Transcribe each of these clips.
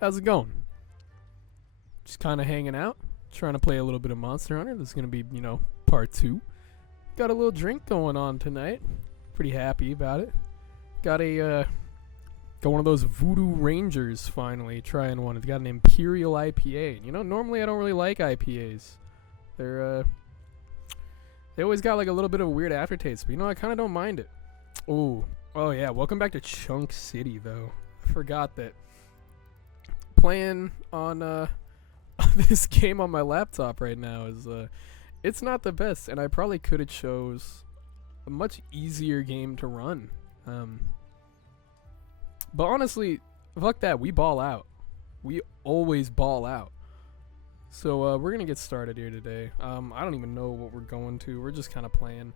How's it going? Just kind of hanging out, trying to play a little bit of Monster Hunter. This is going to be, part two. Got a little drink going on tonight. Pretty happy about it. Got one of those Voodoo Rangers finally, trying one. It's got an Imperial IPA. Normally I don't really like IPAs. They always got like a little bit of a weird aftertaste, but I kind of don't mind it. Oh yeah, welcome back to Chunk City though. I forgot that playing on this game on my laptop right now is it's not the best, and I probably could have chose a much easier game to run. But honestly, fuck that, we ball out. We always ball out. So we're gonna get started here today. I don't even know what we're going to. We're just kind of playing.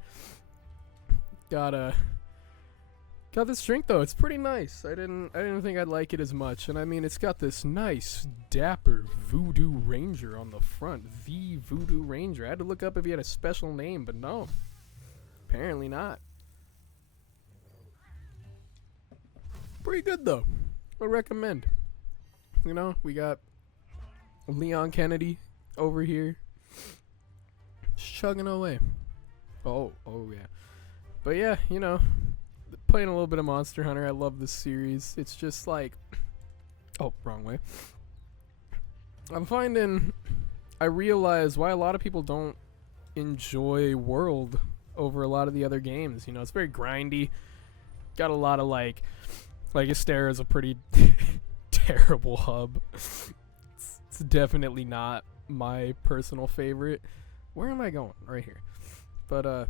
Got this drink though. It's pretty nice. I didn't think I'd like it as much. And I mean, it's got this nice dapper Voodoo Ranger on the front. The Voodoo Ranger. I had to look up if he had a special name, but no. Apparently not. Pretty good though. I recommend. We got Leon Kennedy over here chugging away. Oh yeah. But yeah, playing a little bit of Monster Hunter. I love this series. It's just like, oh, wrong way. I realize why a lot of people don't enjoy World over a lot of the other games. It's very grindy. Got a lot of like Astera is a pretty terrible hub. It's definitely not my personal favorite. Where am I going? Right here. But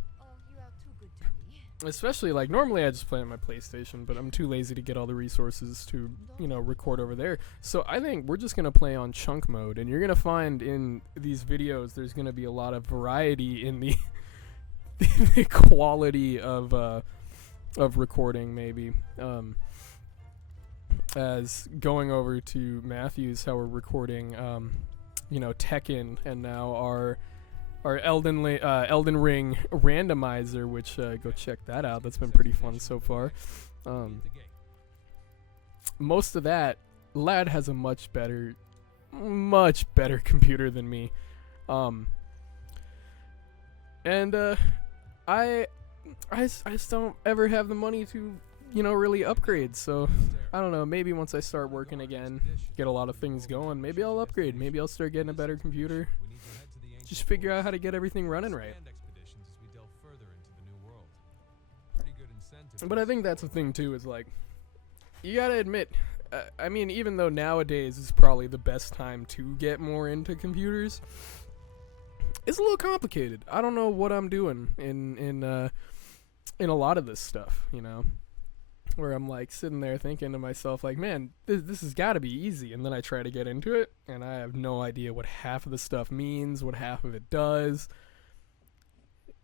especially normally I just play on my PlayStation, but I'm too lazy to get all the resources to record over there. So I think we're just gonna play on chunk mode, and you're gonna find in these videos there's gonna be a lot of variety in the the quality of recording, maybe. As going over to Matthew's, how we're recording, Tekken, and now our Elden Ring randomizer, which go check that out. That's been pretty fun so far. Most of that, Lad has a much better computer than me, and I just don't ever have the money to really upgrade. So I don't know, maybe once I start working again, get a lot of things going, maybe I'll upgrade. Maybe I'll start getting a better computer. Just figure out how to get everything running right. But I think that's the thing too, is you gotta admit, I mean, even though nowadays is probably the best time to get more into computers, it's a little complicated. I don't know what I'm doing in a lot of this stuff, where I'm sitting there thinking to myself, man, this has got to be easy, and then I try to get into it, and I have no idea what half of the stuff means, what half of it does.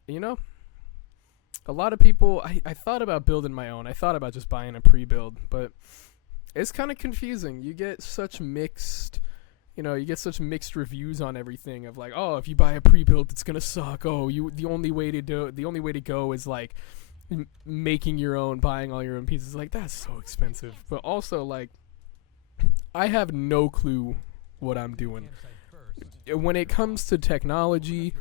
A lot of people, I thought about building my own. I thought about just buying a pre-build, but it's kind of confusing. You get such mixed reviews on everything of oh, if you buy a pre-build, it's gonna suck. Oh, the only way to go is making your own, buying all your own pieces. That's so expensive. But also I have no clue what I'm doing when it comes to technology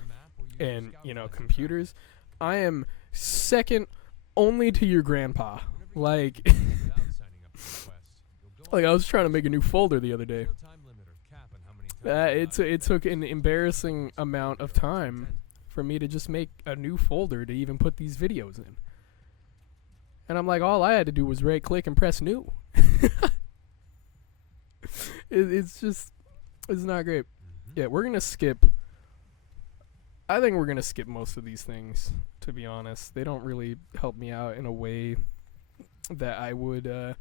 and computers. I am second only to your grandpa. I was trying to make a new folder the other day. It took an embarrassing amount of time for me to just make a new folder to even put these videos in. And I'm all I had to do was right click and press new. It's not great. Yeah, I think we're going to skip most of these things, to be honest. They don't really help me out in a way that I would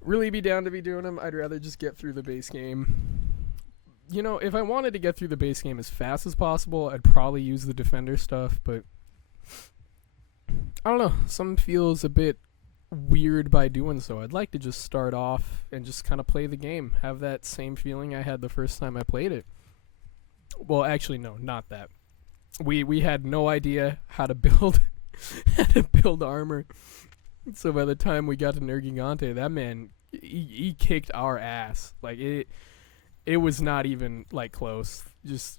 really be down to be doing them. I'd rather just get through the base game. If I wanted to get through the base game as fast as possible, I'd probably use the defender stuff, but I don't know, some feels a bit weird by doing so. I'd like to just start off and just kind of play the game, have that same feeling I had the first time I played it. Well, actually, no, not that. We had no idea how to build armor. So by the time we got to Nergigante, that man he kicked our ass. Like it was not even like close. Just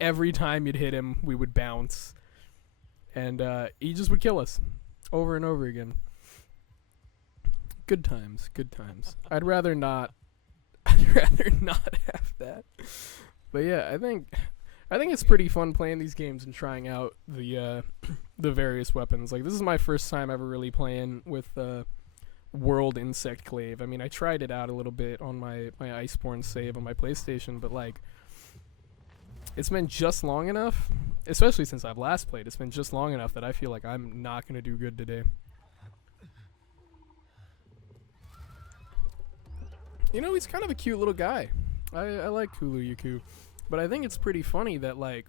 every time you'd hit him, we would bounce, and he just would kill us over and over again. Good times, good times. I'd rather not. I'd rather not have that. But yeah, I think it's pretty fun playing these games and trying out the various weapons. Like, this is my first time ever really playing with World Insect Glaive. I mean, I tried it out a little bit on my Iceborne save on my PlayStation, but like, it's been just long enough, especially since I've last played, it's been just long enough that I feel like I'm not going to do good today. You know, he's kind of a cute little guy. I like Kulu Yuku. But I think it's pretty funny that, like,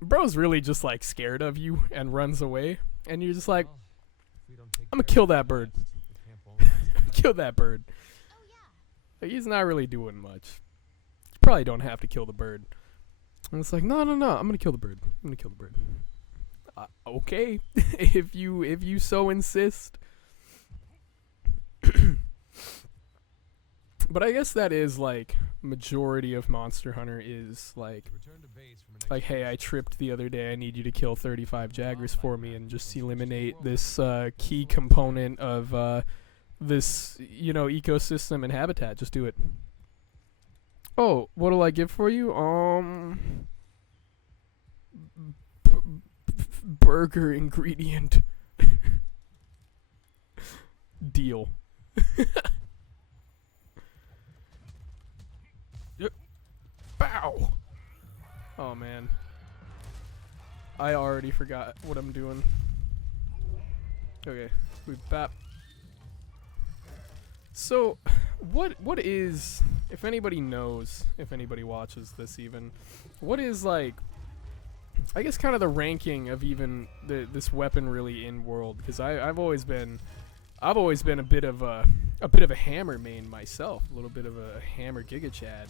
bro's really just, like, scared of you and runs away. And you're just like, I'm gonna kill that bird. Kill that bird. Like, he's not really doing much. You probably don't have to kill the bird. And it's like, no, I'm gonna kill the bird. I'm gonna kill the bird. Okay. if you so insist. But I guess that is, like, majority of Monster Hunter is, like, hey, I tripped the other day, I need you to kill 35 Jaggers for me and just eliminate this key component of this, you know, ecosystem and habitat. Just do it. Oh, what'll I give for you? Burger ingredient. Deal. Bow! Oh man. I already forgot what I'm doing. Okay, we bap. So, what is, if anybody knows, if anybody watches this even, what is, like, I guess kind of the ranking of even this weapon really in world? Because I've always been a bit of a hammer main myself, a little bit of a hammer Giga Chad.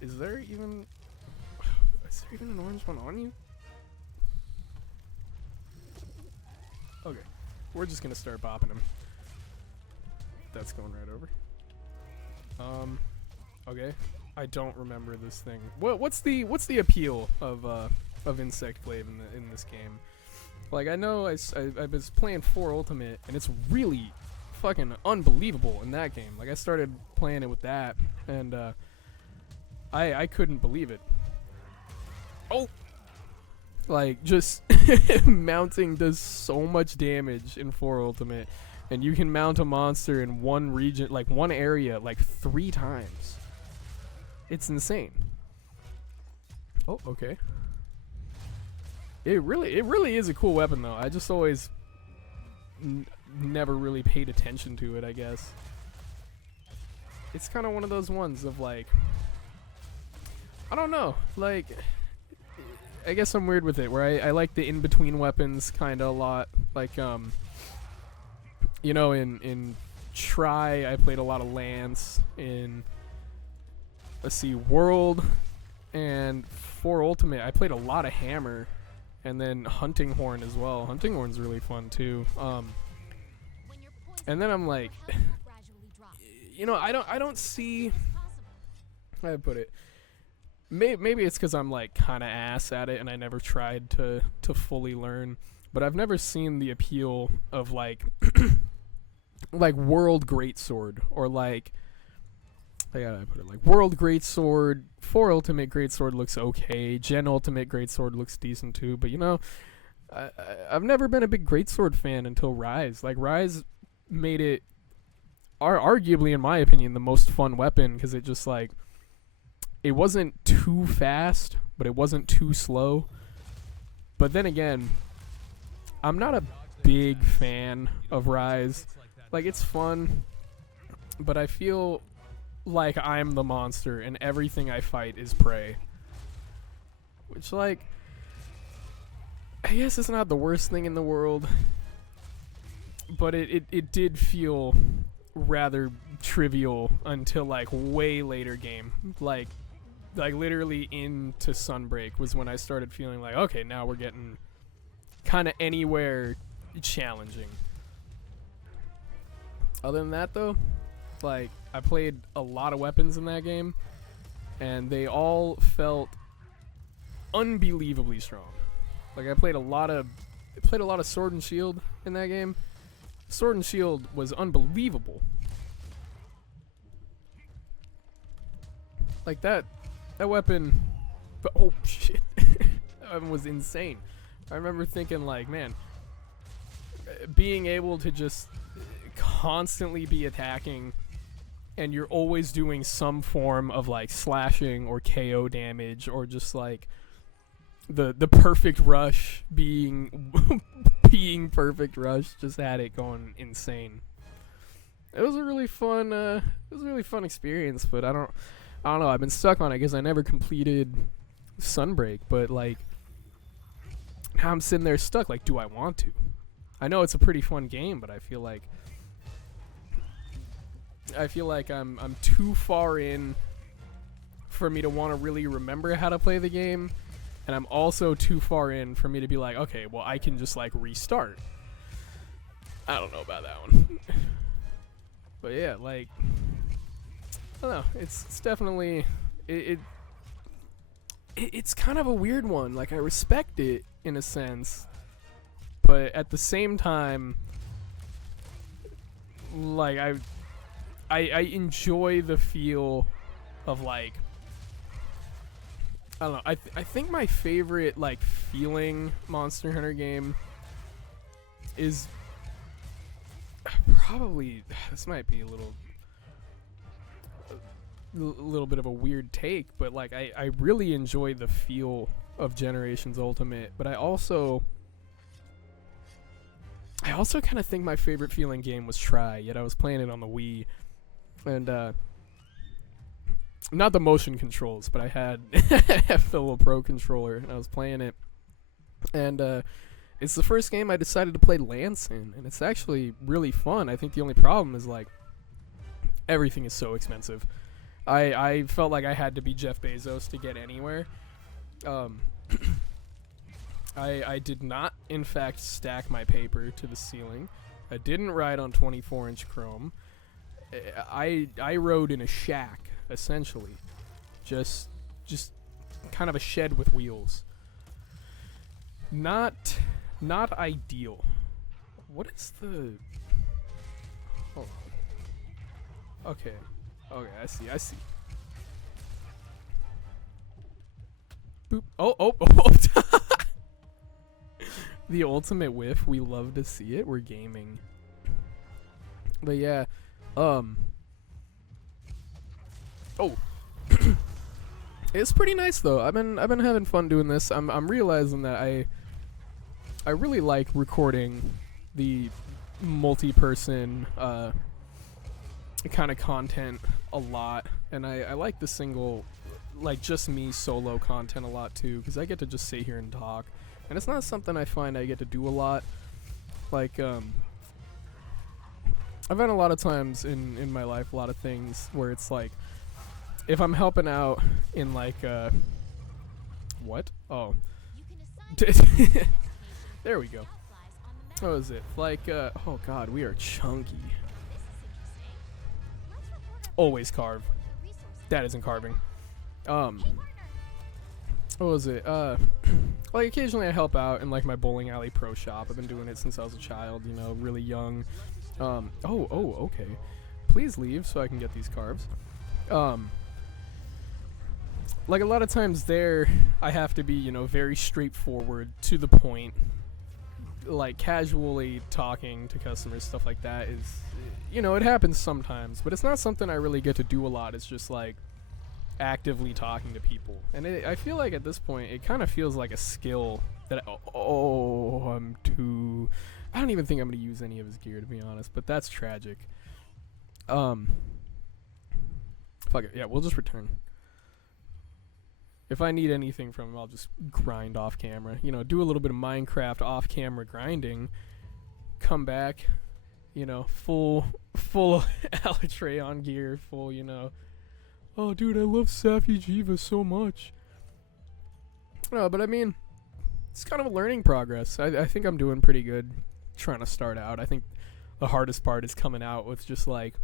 Is there even an orange one on you? Okay, we're just gonna start bopping him. That's going right over. Okay, I don't remember this thing. What's the appeal of Insect Glaive in this game? Like, I know I was playing 4 Ultimate, and it's really fucking unbelievable in that game. Like, I started playing it with that, and I couldn't believe it. Oh! Like, just mounting does so much damage in 4 Ultimate, and you can mount a monster in one region, like one area, like 3 times. It's insane. Oh, okay. It really is a cool weapon, though. I just always never really paid attention to it, I guess. It's kind of one of those ones of, like, I don't know, like, I guess I'm weird with it, where I like the in-between weapons kind of a lot. Like, you know, in Try, I played a lot of Lance. In, let's see, World and 4 Ultimate, I played a lot of Hammer. And then Hunting Horn as well. Hunting Horn's really fun, too. And then I'm like, you know, I don't see, how do I put it? Maybe it's because I'm, like, kind of ass at it and I never tried to fully learn. But I've never seen the appeal of, like, like World Greatsword. Or, like, how do I put it? Like, World Greatsword, 4 Ultimate Greatsword looks okay. Gen Ultimate Greatsword looks decent, too. But, you know, I've never been a big Greatsword fan until Rise. Like, Rise made it, arguably, in my opinion, the most fun weapon. Because it just, like, it wasn't too fast, but it wasn't too slow. But then again, I'm not a big fan of Rise. Like, it's fun, but I feel like I'm the monster and everything I fight is prey. Which, like, I guess it's not the worst thing in the world, but it did feel rather trivial until, like, way later game. Like literally into Sunbreak was when I started feeling like, okay, now we're getting kind of anywhere challenging. Other than that, though, like, I played a lot of weapons in that game, and they all felt unbelievably strong. Like, I played a lot of Sword and Shield in that game. Sword and Shield was unbelievable. Like, that weapon, oh shit, that weapon was insane. I remember thinking, like, man, being able to just constantly be attacking, and you're always doing some form of, like, slashing or KO damage, or just, like, the perfect rush being being perfect rush, just had it going insane. It was a really fun experience, but I don't know, I've been stuck on it because I never completed Sunbreak, but, like, now I'm sitting there stuck, like, do I want to? I know it's a pretty fun game, but I feel like I'm too far in for me to want to really remember how to play the game, and I'm also too far in for me to be like, okay, well, I can just, like, restart. I don't know about that one. But yeah, like, I don't know, it's definitely, it's kind of a weird one. Like, I respect it in a sense, but at the same time, like, I enjoy the feel of, like, I don't know, I think my favorite, like, feeling Monster Hunter game is probably, this might be a little bit of a weird take, but, like, I really enjoy the feel of Generations Ultimate, but I also kind of think my favorite feeling game was Try, yet I was playing it on the Wii, and not the motion controls, but I had a little Pro controller, and I was playing it, and it's the first game I decided to play Lance in, and it's actually really fun. I think the only problem is, like, everything is so expensive. I felt like I had to be Jeff Bezos to get anywhere. I did not, in fact, stack my paper to the ceiling. I didn't ride on 24-inch chrome. I rode in a shack, essentially. Just kind of a shed with wheels. Not ideal. What is the... Hold on. Okay, I see. Boop. Oh. The ultimate whiff. We love to see it. We're gaming. But yeah, oh. It's pretty nice though. I've been having fun doing this. I'm realizing that I really like recording the multi-person kind of content a lot, and I like the single, like, just me solo content a lot too, because I get to just sit here and talk, and it's not something I find I get to do a lot. Like, I've had a lot of times in my life, a lot of things where it's like, if I'm helping out in, like, what? Oh. There we go. What was it? Like, oh god, we are chunky. Always carve. That isn't carving. What was it? Like, occasionally I help out in, like, my bowling alley pro shop. I've been doing it since I was a child, you know, really young. Okay. Please leave so I can get these carbs. Like, a lot of times there, I have to be, you know, very straightforward, to the point. Like, casually talking to customers, stuff like that is, you know, it happens sometimes, but it's not something I really get to do a lot. It's just, like, actively talking to people. And I feel like at this point, it kind of feels like a skill that, I don't even think I'm going to use any of his gear, to be honest, but that's tragic. Fuck it. Yeah, we'll just return. If I need anything from him, I'll just grind off camera. You know, do a little bit of Minecraft off camera grinding. Come back, you know, full Alatreon gear, full, you know. Oh, dude, I love Safi Jiva so much. No, but I mean, it's kind of a learning progress. I think I'm doing pretty good trying to start out. I think the hardest part is coming out with just like,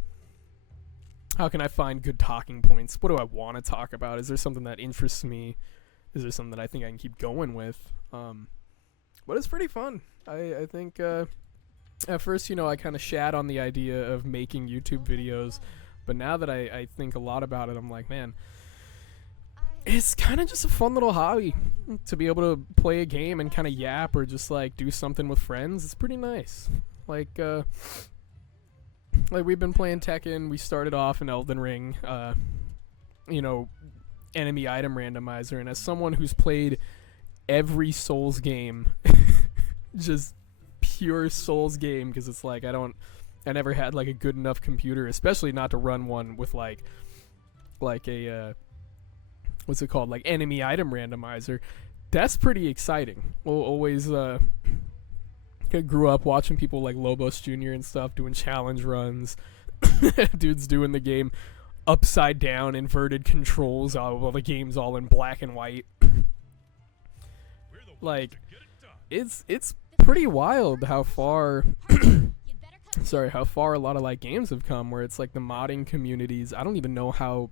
how can I find good talking points? What do I want to talk about? Is there something that interests me? Is there something that I think I can keep going with? But it's pretty fun. I think at first, I kind of shat on the idea of making YouTube videos, but now that I think a lot about it, I'm like, man, it's kind of just a fun little hobby to be able to play a game and kind of yap or just like do something with friends. It's pretty nice. Like we've been playing Tekken. We started off in Elden Ring, enemy item randomizer, and as someone who's played every Souls game, just pure Souls game, because it's like I never had like a good enough computer, especially not to run one with like a what's it called, like enemy item randomizer. That's pretty exciting. We'll always grew up watching people like Lobos Jr. and stuff doing challenge runs. Dudes doing the game upside down, inverted controls while the game's all in black and white. Like, it's pretty wild how far how far a lot of like games have come, where it's like the modding communities, I don't even know how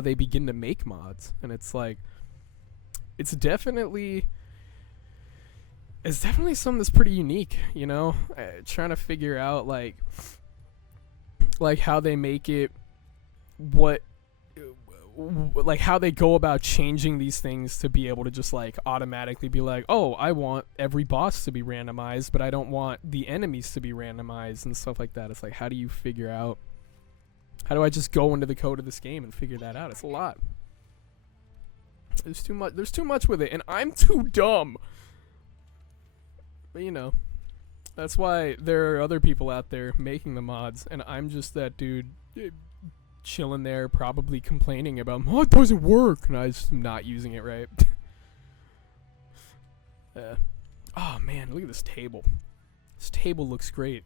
they begin to make mods, and it's like it's definitely something that's pretty unique, trying to figure out like how they make it, like how they go about changing these things to be able to just like automatically be like, oh, I want every boss to be randomized, but I don't want the enemies to be randomized and stuff like that. It's like, how do you figure out, how do I just go into the code of this game and figure that out? It's a lot. There's too much with it, and I'm too dumb. But that's why there are other people out there making the mods, and I'm just that dude chilling there, probably complaining about, oh, it doesn't work, and I'm just not using it right. Oh man, look at this table. This table looks great.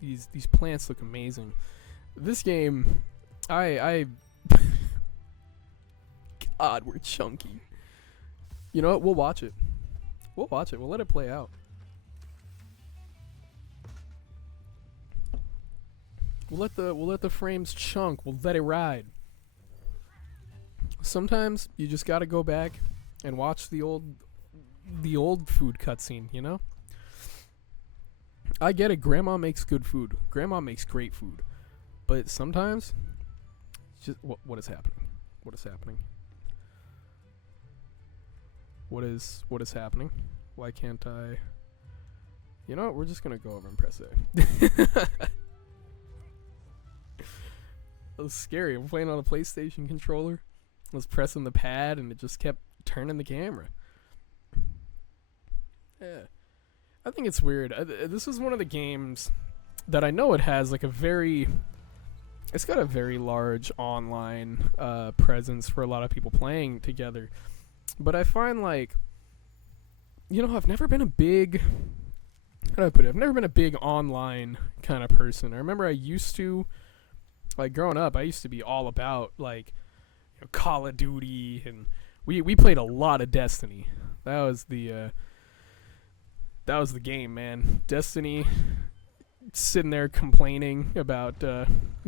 These plants look amazing. This game, I God, we're chunky. You know what? We'll watch it. We'll let it play out. We'll let the frames chunk. We'll let it ride. Sometimes you just gotta go back and watch the old food cutscene. I get it. Grandma makes good food. Grandma makes great food. But sometimes, just what is happening? What is happening? What is happening? Why can't I? You know what? We're just gonna go over and press A. That was scary. I'm playing on a PlayStation controller. I was pressing the pad and it just kept turning the camera. Yeah. I think it's weird. This is one of the games that I know it has like it's got a very large online presence for a lot of people playing together. But I find like, I've never been a big, how do I put it? I've never been a big online kind of person. I remember I used to, like growing up, I used to be all about like Call of Duty, and we played a lot of Destiny. That was the game, man. Destiny, sitting there complaining about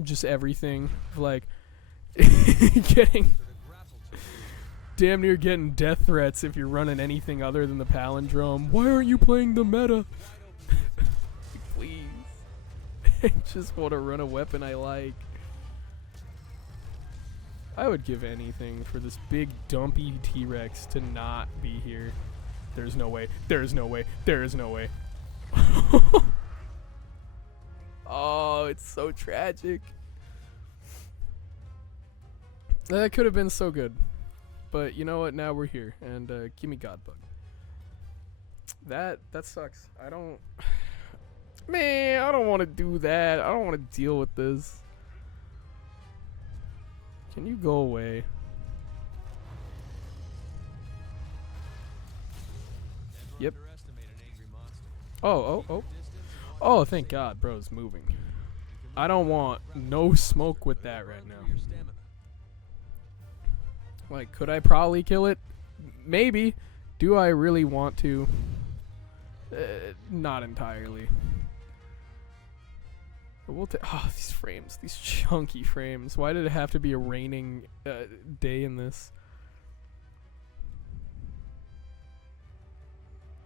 just everything, like damn near getting death threats if you're running anything other than the palindrome. Why aren't you playing the meta? Please. I just want to run a weapon I like. I would give anything for this big dumpy T-Rex to not be here. There's no way. There is no way. There is no way. Oh, it's so tragic. That could have been so good. But you know what? Now we're here. And give me Godbug. That sucks. Man, I don't want to do that. I don't want to deal with this. Can you go away? Yep. Oh, thank God, bro's moving. I don't want no smoke with that right now. Like, could I probably kill it? Maybe. Do I really want to? Not entirely. These frames, these chunky frames. Why did it have to be a raining day in this?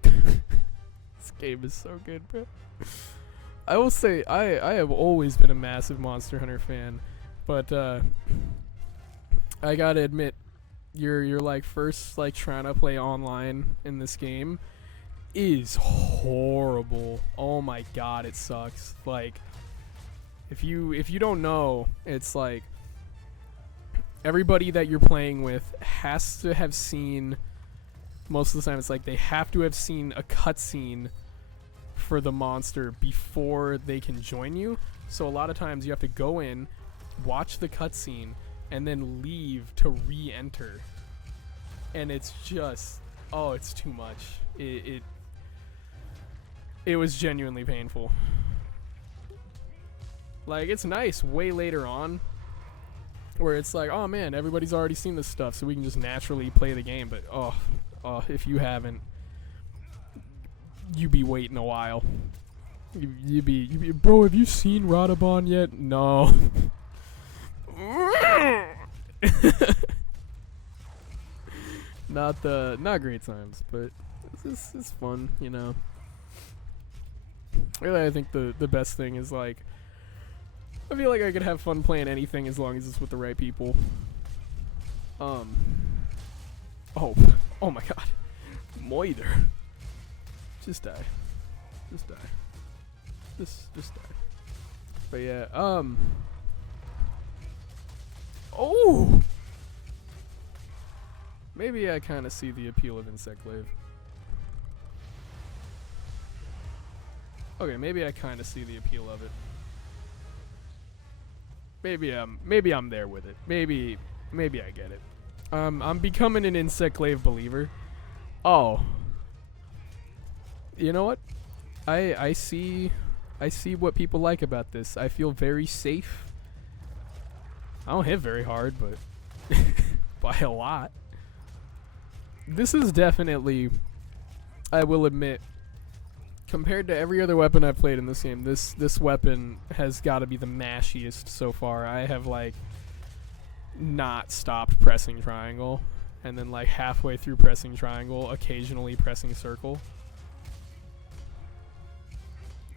This game is so good, bro. I will say I have always been a massive Monster Hunter fan, but I gotta admit, your like first like trying to play online in this game is horrible. Oh my god, it sucks. Like if you don't know, it's like everybody that you're playing with has to have seen, most of the time it's like they have to have seen a cutscene for the monster before they can join you. So a lot of times you have to go in, watch the cutscene, and then leave to re-enter. And it's just, oh, it's too much. It was genuinely painful. Like, it's nice way later on where it's like, oh man, everybody's already seen this stuff, so we can just naturally play the game. But oh, if you haven't, you be waiting a while. You be, bro, have you seen Radabon yet? No. Not great times, but it's fun, you know. Really, I think the best thing is like, I feel like I could have fun playing anything as long as it's with the right people. Oh my god. Moither. Just die. Just die. Just die. But yeah, oh! Maybe I kind of see the appeal of Insectlave. Okay, maybe I kind of see the appeal of it. Maybe I'm there with it. Maybe I get it. I'm becoming an Insectlave believer. Oh. You know what? I see what people like about this. I feel very safe. I don't hit very hard, but by a lot. This is definitely, I will admit, compared to every other weapon I've played in this game, this weapon has got to be the mashiest so far. I have like not stopped pressing triangle, and then like halfway through pressing triangle, occasionally pressing circle.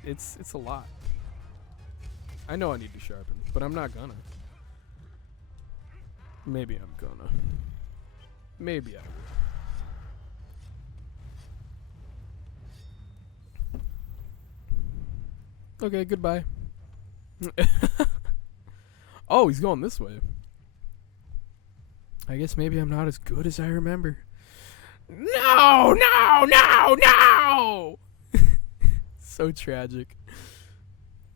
It's a lot. I know I need to sharpen, but I'm not gonna. Maybe I'm gonna. Maybe I will. Okay, goodbye. Oh, he's going this way. I guess maybe I'm not as good as I remember. No! So tragic.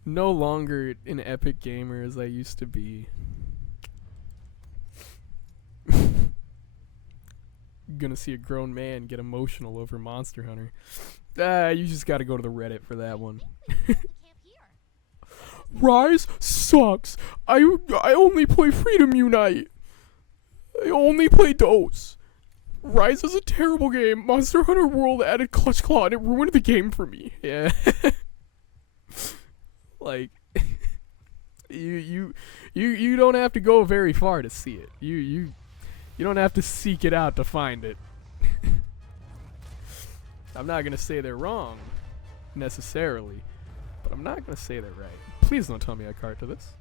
No longer an epic gamer as I used to be. Gonna see a grown man get emotional over Monster Hunter. You just gotta go to the Reddit for that one. Rise sucks. I only play Freedom Unite. I only play DOS. Rise is a terrible game. Monster Hunter World added Clutch Claw and it ruined the game for me. Yeah. Like you don't have to go very far to see it. You don't have to seek it out to find it. I'm not gonna say they're wrong necessarily, but I'm not gonna say they're right. Please don't tell me I cart to this.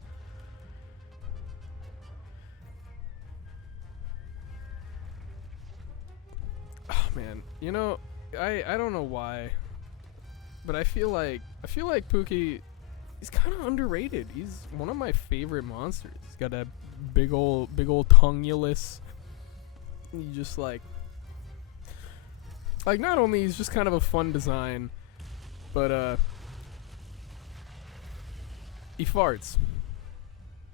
Oh man, you know, I don't know why, but I feel like Pookie, he's kind of underrated. He's one of my favorite monsters. He's got that big old tongueless. You just like not only he's just kind of a fun design, but he farts.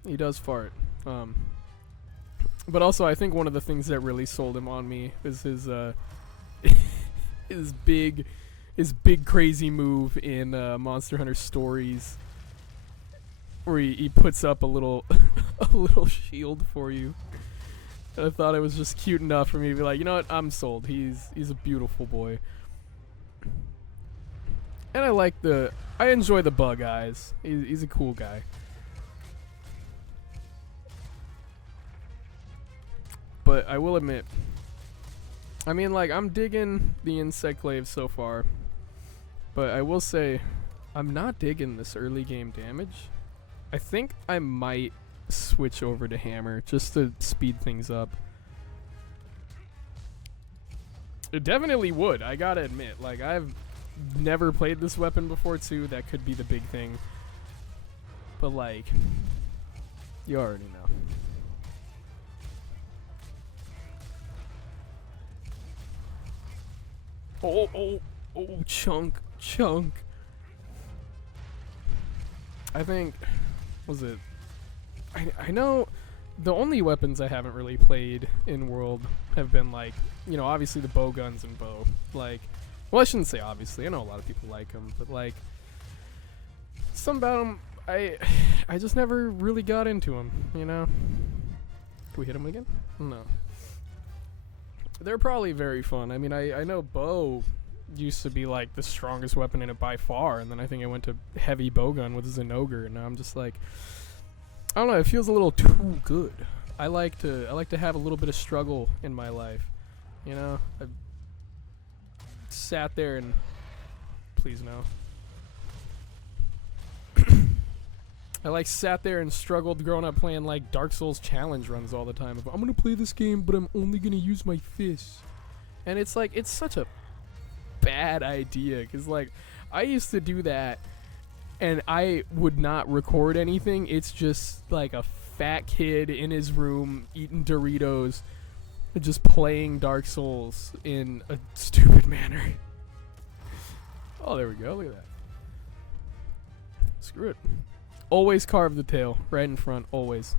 He does fart. But also I think one of the things that really sold him on me is his his big crazy move in Monster Hunter Stories, where he puts up a little a little shield for you. And I thought it was just cute enough for me to be like, you know what, I'm sold. He's a beautiful boy. And I enjoy the bug eyes. He's a cool guy. But I will admit, I mean, like, I'm digging the Insectglaive so far, but I will say, I'm not digging this early game damage. I think I might switch over to Hammer just to speed things up. It definitely would, I gotta admit. Like, I've never played this weapon before too. That could be the big thing. But like, you already know. Oh, chunk. I think, was it? I know the only weapons I haven't really played in World have been like, you know, obviously the bow guns and bow. Like, well, I shouldn't say obviously. I know a lot of people like them, but like, some about them, I just never really got into them. You know? Can we hit them again? No. They're probably very fun. I mean, I know bow used to be like the strongest weapon in it by far, and then I think it went to heavy bowgun with Zenogre, and now I'm just like, I don't know, it feels a little too good. I like to have a little bit of struggle in my life. You know? I sat there and please no. I like sat there and struggled growing up playing like Dark Souls challenge runs all the time. I'm gonna play this game, but I'm only gonna use my fists. And it's like, it's such a bad idea, because like, I used to do that and I would not record anything. It's just like a fat kid in his room eating Doritos and just playing Dark Souls in a stupid manner. Oh, there we go, look at that. Screw it. Always carve the tail, right in front, always.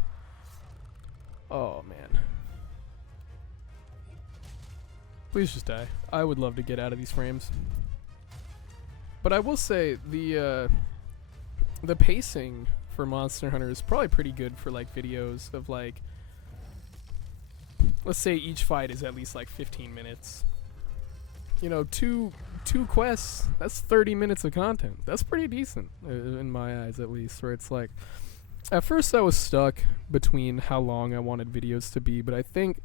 Oh, man. Please just die. I would love to get out of these frames. But I will say, the pacing for Monster Hunter is probably pretty good for, like, videos of, like, let's say each fight is at least, like, 15 minutes. You know, two quests, that's 30 minutes of content. That's pretty decent, in my eyes at least, where it's like, at first I was stuck between how long I wanted videos to be, but I think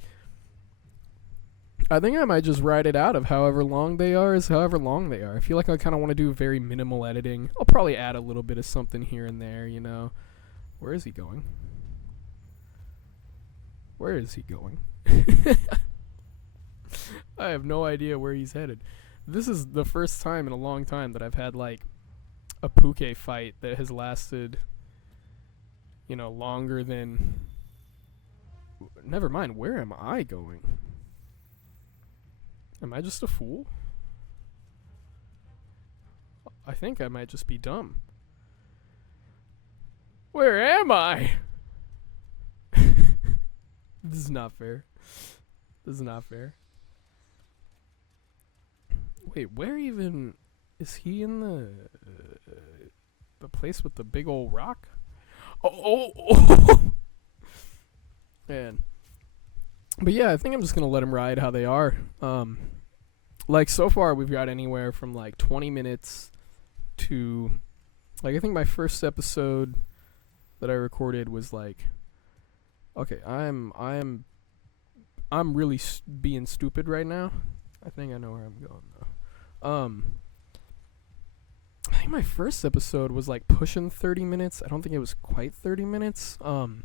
I might just ride it out of however long they are is however long they are. I feel like I kind of want to do very minimal editing. I'll probably add a little bit of something here and there, you know. Where is he going? Where is he going? I have no idea where he's headed. This is the first time in a long time that I've had, like, a Puke fight that has lasted, you know, longer than... Never mind, where am I going? Am I just a fool? I think I might just be dumb. Where am I? This is not fair. This is not fair. Wait, where even is he in the place with the big old rock? Oh. Man. But yeah, I think I'm just gonna let them ride how they are. Like, so far we've got anywhere from like 20 minutes to, like, I think my first episode that I recorded was like, okay, I'm really being stupid right now. I think I know where I'm going though. I think my first episode was like pushing 30 minutes. I don't think it was quite 30 minutes. And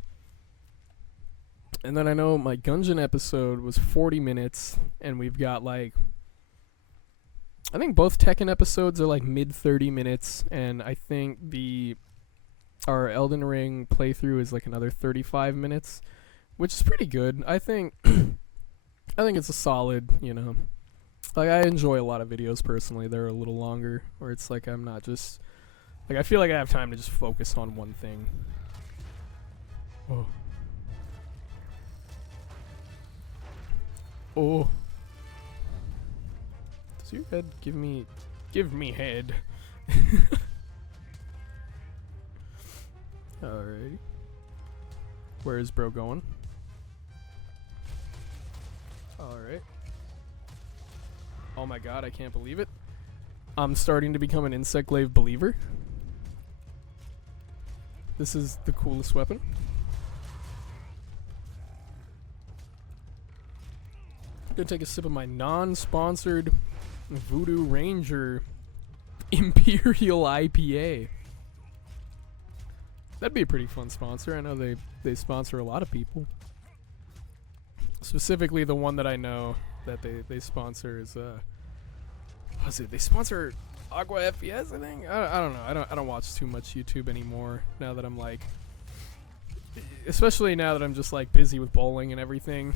then I know my Gungeon episode was 40 minutes, and we've got like, I think both Tekken episodes are like mid 30 minutes, and I think our Elden Ring playthrough is like another 35 minutes, which is pretty good. I think it's a solid, you know. Like, I enjoy a lot of videos personally. They're a little longer, where it's like I'm not just, like, I feel like I have time to just focus on one thing. Oh. Does your head give me head? Alright. Where is bro going? Alright. Oh my god, I can't believe it. I'm starting to become an insect glaive believer. This is the coolest weapon. Gonna take a sip of my non-sponsored Voodoo Ranger Imperial IPA. That'd be a pretty fun sponsor. I know they sponsor a lot of people. Specifically, the one that I know that they sponsor is what's it? They sponsor Agua FPS, I think. I don't know. I don't watch too much YouTube anymore now that I'm like, especially now that I'm just like busy with bowling and everything.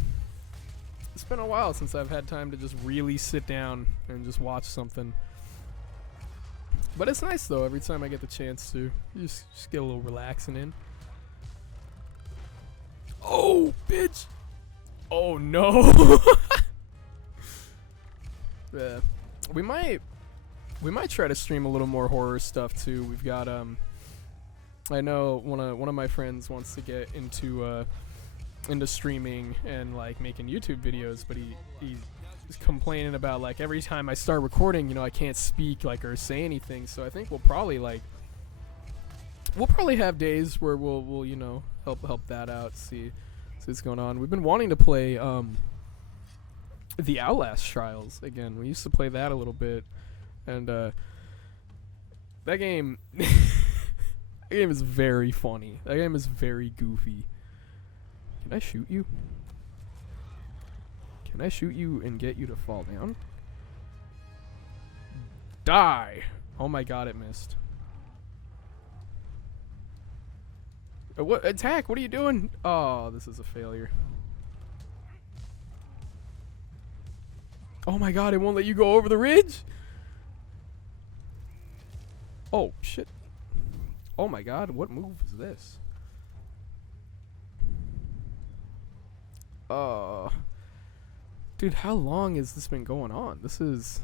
It's been a while since I've had time to just really sit down and just watch something. But it's nice though, every time I get the chance to just get a little relaxing in. Oh, bitch! Oh no! Yeah, we might try to stream a little more horror stuff too. We've got I know one of my friends wants to get into streaming and like making YouTube videos, but he's complaining about like every time I start recording, you know, I can't speak like or say anything. So I think we'll probably have days where we'll you know help that out, see what's going on. We've been wanting to play the Outlast Trials again. We used to play that a little bit, and that game that game is very funny. That game is very goofy. Can I shoot you? Can I shoot you and get you to fall down? Die! Oh my god, it missed. What? Attack! What are you doing? Oh, this is a failure. Oh my god, it won't let you go over the ridge? Oh, shit. Oh my god, what move is this? Dude, how long has this been going on? This is...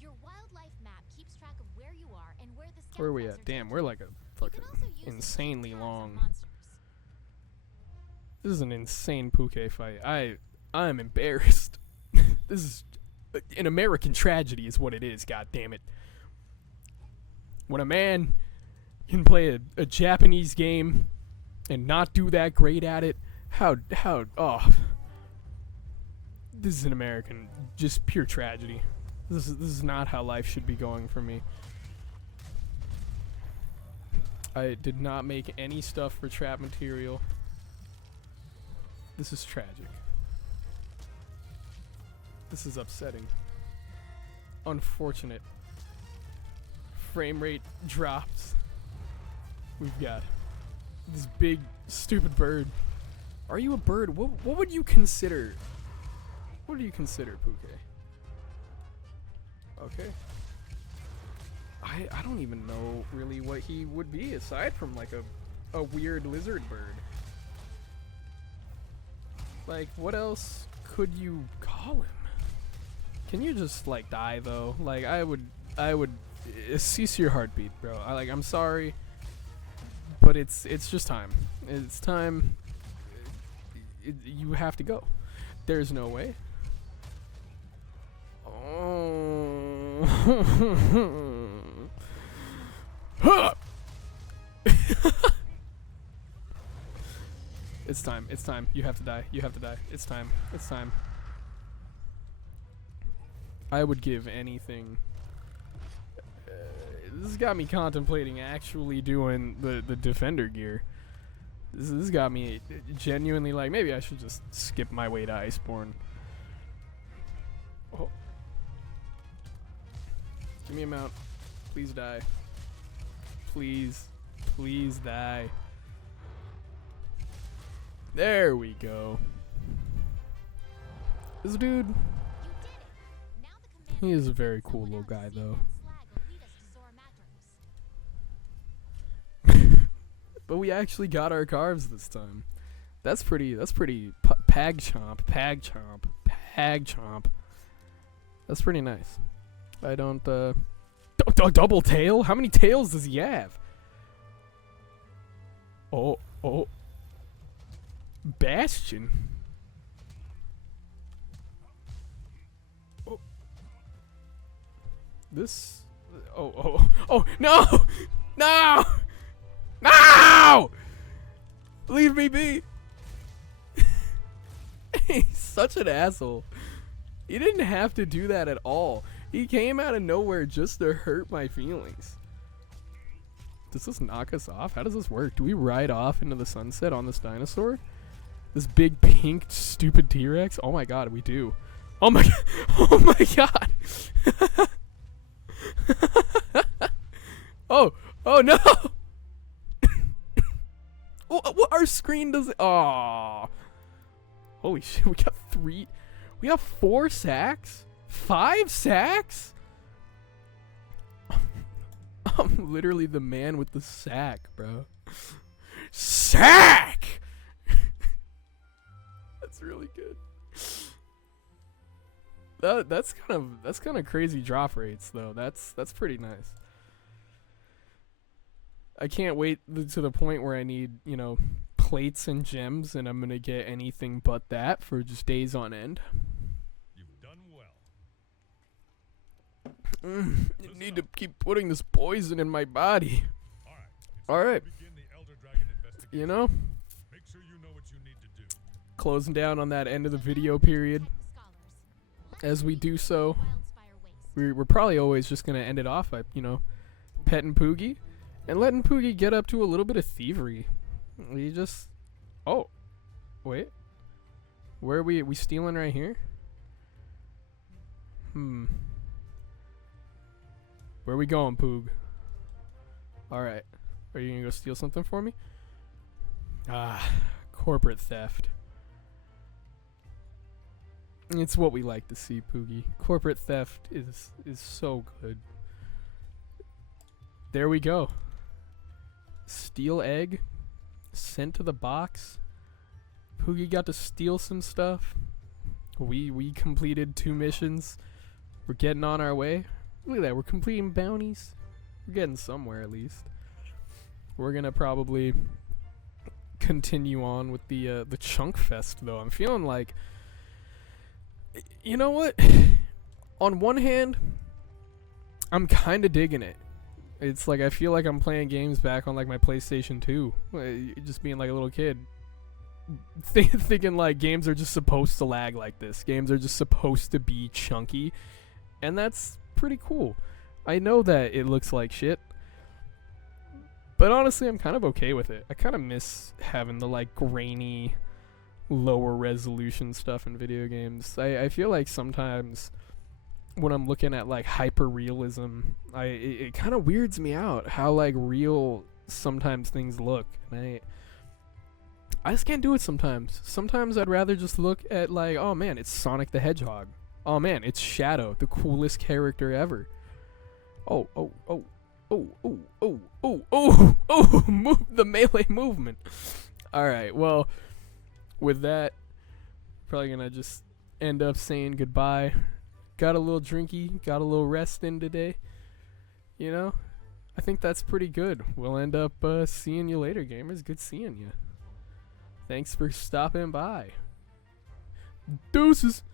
Your wildlife map keeps track of where you are and where the scout Where are we bugs at? are Damn, taken. we're like a fucking You can also use it to insanely keep tabs on long... monsters. This is an insane Puke fight. I am embarrassed. This is an American tragedy is what it is, god damn it. When a man can play a Japanese game and not do that great at it, how oh, this is an American, just pure tragedy. This is not how life should be going for me. I did not make any stuff for trap material. This is tragic. This is upsetting. Unfortunate. Frame rate drops. We've got this big stupid bird. Are you a bird? What would you consider? What do you consider, Puke? Okay. I don't even know really what he would be aside from like a weird lizard bird. Like, what else could you call him? Can you just like die though? Like I would cease your heartbeat, bro. I'm sorry, but it's just time. It's time. You have to go. There's no way. Oh. It's time. It's time. You have to die. You have to die. It's time. It's time. I would give anything. This has got me contemplating actually doing the defender gear. This has got me genuinely like, maybe I should just skip my way to Iceborne. Oh. Give me a mount. Please die. Please. Please die. There we go. This dude, he is a very cool little guy though. But we actually got our carves this time. That's pretty pag chomp. That's pretty nice. I don't double tail? How many tails does he have? Oh. Bastion. Oh. This. Oh, no! No! No! Leave me be! He's such an asshole. He didn't have to do that at all. He came out of nowhere just to hurt my feelings. Does this knock us off? How does this work? Do we ride off into the sunset on this dinosaur? This big pink stupid T-Rex? Oh my god, we do. Oh my oh my god. Oh no. What our screen does it? Oh. Holy shit, we got 4 sacks? 5 sacks? I'm literally the man with the sack, bro. Sack! That's really good. That's kind of crazy drop rates though. That's pretty nice. I can't wait to the point where I need, you know, plates and gems, and I'm gonna get anything but that for just days on end. You've done well. You need to keep putting this poison in my body. All right. Alright. Begin the Elder Dragon investigation. You know, Make sure you know what you need to do. closing down on that end of the video period. As we do so, we're probably always just gonna end it off by, you know, petting Poogie and letting Poogie get up to a little bit of thievery. We just, oh, wait, where are we stealing right here? Where we going, Poog? All right, are you gonna go steal something for me? Ah, corporate theft. It's what we like to see, Poogie. Corporate theft is so good. There we go. Steal egg. Sent to the box. Poogie got to steal some stuff. We completed 2 missions. We're getting on our way. Look at that. We're completing bounties. We're getting somewhere at least. We're gonna probably continue on with the chunk fest though. I'm feeling like, you know what? On one hand, I'm kind of digging it. It's like I feel like I'm playing games back on like my PlayStation 2, just being like a little kid, thinking like games are just supposed to lag like this. Games are just supposed to be chunky, and that's pretty cool. I know that it looks like shit, but honestly, I'm kind of okay with it. I kind of miss having the like grainy, lower resolution stuff in video games. I feel like sometimes when I'm looking at like hyper realism, it kind of weirds me out how like real sometimes things look, and I just can't do it sometimes. Sometimes I'd rather just look at like, oh man, it's Sonic the Hedgehog. Oh man, it's Shadow, the coolest character ever. Oh, move the melee movement. All right, well, with that, probably gonna just end up saying goodbye. Got a little drinky, got a little rest in today. You know, I think that's pretty good. We'll end up seeing you later, gamers. Good seeing you. Thanks for stopping by. Deuces.